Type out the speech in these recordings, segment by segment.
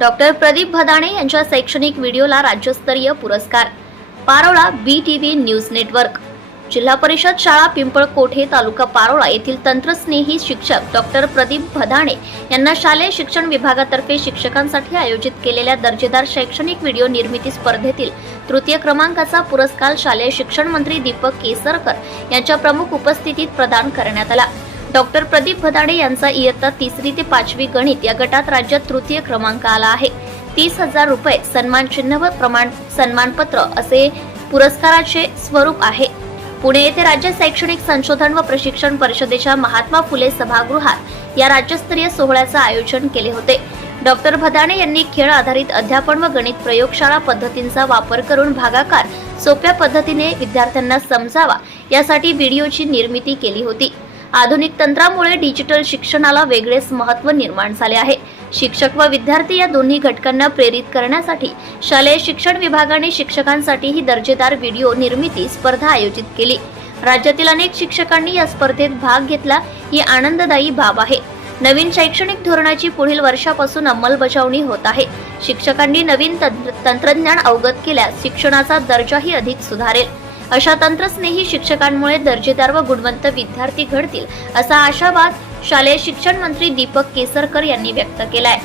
Doctor Pradeep Bhadane यांच्या शैक्षणिक व्हिडिओला राज्यस्तरीय पुरस्कार. Parola B T V news network. जिल्हा परिषद शाळा पिंपळकोठे तालुका पारोळा येथील तंत्रस्नेही शिक्षक डॉक्टर प्रदीप भदाणे यांना शालेय शिक्षण विभागातर्फे शिक्षकांसाठी आयोजित केलेल्या दर्जेदार शैक्षणिक व्हिडिओ निर्मिती स्पर्धेतील तृतीय क्रमांकाचा पुरस्कार शालेय शिक्षण मंत्री दीपक केसरकर यांच्या प्रमुख उपस्थितीत प्रदान करण्यात आला. डॉक्टर प्रदीप भदाणे यांचा इयत्ता तिसरी ते पाचवी गणित या गटात राज्यात तृतीय क्रमांक आला आहे. तीस हजार रुपये सन्मान चिन्ह व प्रमाण सन्मानपत्र असे पुरस्काराचे स्वरूप आहे. पुणे येथे राज्य शैक्षणिक संशोधन व प्रशिक्षण परिषदेच्या महात्मा फुले सभागृहात या राज्यस्तरीय सोहळ्याचं आयोजन केले होते. डॉक्टर भदाणे यांनी खेळ आधारित अध्यापन व गणित प्रयोगशाळा पद्धतींचा वापर करून भागाकार सोप्या पद्धतीने विद्यार्थ्यांना समजावा यासाठी व्हिडिओची निर्मिती केली होती. आधुनिक तंत्रामुळे डिजिटल शिक्षणाला वेगळेच महत्त्व निर्माण झाले आहे. शिक्षक व विद्यार्थी या दोन्ही घटकांना प्रेरित करण्यासाठी शालेय शिक्षण विभागाने शिक्षकांसाठी ही दर्जेदार व्हिडिओ निर्मिती स्पर्धा आयोजित केली. राज्यातील अनेक शिक्षकांनी या स्पर्धेत भाग घेतला. ही आनंददायी बाब आहे. नवीन शैक्षणिक धोरणाची पुढील वर्षापासून अंमलबजावणी होत आहे. शिक्षकांनी नवीन तंत्र- तंत्रज्ञान अवगत केल्यास शिक्षणाचा दर्जाही अधिक सुधारेल. अशा तंत्रस्नेही शिक्षकांमुळे दर्जेदार व गुणवंत विद्यार्थी घडतील असा आशावाद शालेय शिक्षण मंत्री दीपक केसरकर यांनी व्यक्त केलाय.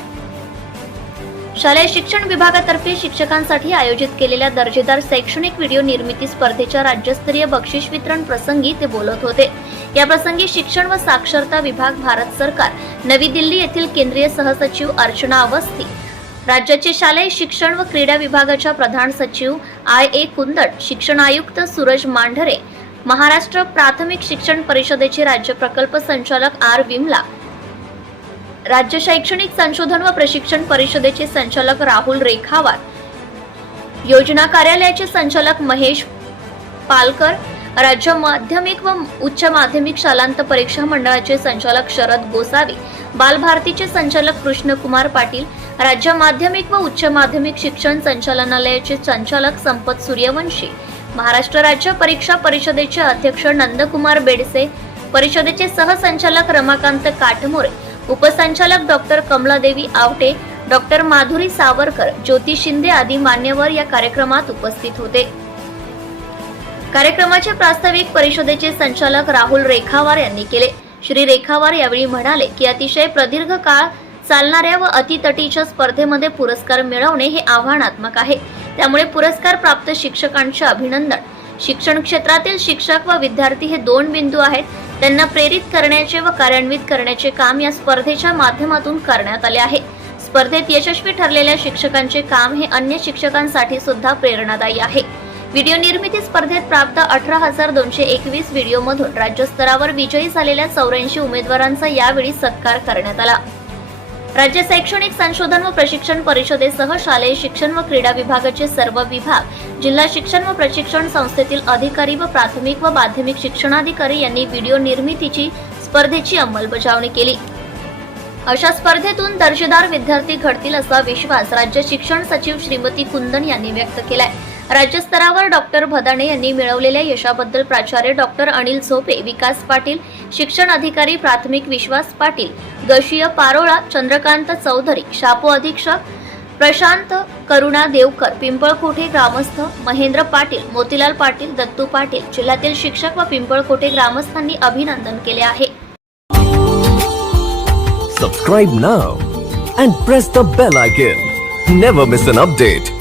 शालेय शिक्षण विभागातर्फे शिक्षकांसाठी आयोजित केलेल्या दर्जेदार शैक्षणिक व्हिडिओ निर्मिती स्पर्धेच्या राज्यस्तरीय बक्षीस वितरण प्रसंगी ते बोलत होते. या प्रसंगी शिक्षण व साक्षरता विभाग भारत सरकार नवी दिल्ली येथील केंद्रीय सहसचिव अर्चना अवस्थी राज्याचे शालेय शिक्षण व क्रीडा विभागाच्या प्रधान सचिव आय ए कुंदट शिक्षण आयुक्त सूरज मांढरे महाराष्ट्र प्राथमिक शिक्षण परिषदेचे राज्य प्रकल्प संचालक आर विमला राज्य शैक्षणिक संशोधन व प्रशिक्षण परिषदेचे संचालक राहुल रेखावार योजना कार्यालयाचे संचालक महेश पालकर राज्य माध्यमिक व उच्च माध्यमिक शालांत परीक्षा मंडळाचे संचालक शरद गोसावी बालभारतीचे संचालक कृष्णकुमार पाटील राज्य माध्यमिक व उच्च माध्यमिक शिक्षण संचालनालयाचे संचालक संपत सूर्यवंशी महाराष्ट्र राज्य परीक्षा परिषदेचे अध्यक्ष नंदकुमार बेडसे परिषदेचे सहसंचालक रमाकांत काटमोरे उपसंचालक डॉक्टर कमलादेवी आवटे डॉक्टर माधुरी सावरकर ज्योती शिंदे आदी मान्यवर या कार्यक्रमात उपस्थित होते. कार्यक्रमाचे प्रास्ताविक परिषदेचे संचालक राहुल रेखावार यांनी केले. श्री रेखावार यावेळी म्हणाले की अतिशय प्रदीर्घ काळ चालणाऱ्या व अतितटीच्या स्पर्धेमध्ये पुरस्कार मिळवणे हे आव्हानात्मक आहे. त्यामुळे पुरस्कार प्राप्त शिक्षकांचे अभिनंदन. शिक्षण क्षेत्रातील शिक्षक व विद्यार्थी हे दोन बिंदू आहेत. त्यांना प्रेरित करण्याचे व कार्यान्वित करण्याचे काम या स्पर्धेच्या माध्यमातून करण्यात आले आहे. स्पर्धेत यशस्वी ठरलेल्या शिक्षकांचे काम हे अन्य शिक्षकांसाठी सुद्धा प्रेरणादायी आहे. व्हिडिओ निर्मिती स्पर्धेत प्राप्त अठरा हजार दोनशे एकवीस व्हिडिओमधून राज्यस्तरावर विजयी झालेल्या चौऱ्याऐंशी उमेदवारांचा यावेळी सत्कार करण्यात आला. राज्य शैक्षणिक संशोधन व प्रशिक्षण परिषदेसह शालेय शिक्षण व क्रीडा विभागाचे सर्व विभाग जिल्हा शिक्षण व प्रशिक्षण संस्थेतील अधिकारी व प्राथमिक व माध्यमिक शिक्षणाधिकारी यांनी व्हिडिओ निर्मितीची स्पर्धेची अंमलबजावणी केली. अशा स्पर्धेतून दर्जेदार विद्यार्थी घडतील असा विश्वास राज्य शिक्षण सचिव श्रीमती कुंदन यांनी व्यक्त केलाय. राज्यस्तरावर डॉक्टर भदाणे यांनी मिळवलेल्या यशाबद्दल प्राचार्य डॉक्टर अनिल झोपे विकास पाटील शिक्षण अधिकारी प्राथमिक विश्वास पाटील गशीय पारोळा चंद्रकांत चौधरी शापो अधीक्षक प्रशांत करुणा देवकर पिंपळकोठे ग्रामस्थ महेंद्र पाटील मोतीलाल पाटील दत्तू पाटील जिल्ह्यातील शिक्षक व पिंपळकोठे ग्रामस्थांनी अभिनंदन केले आहे. Subscribe now and press the bell icon never miss an update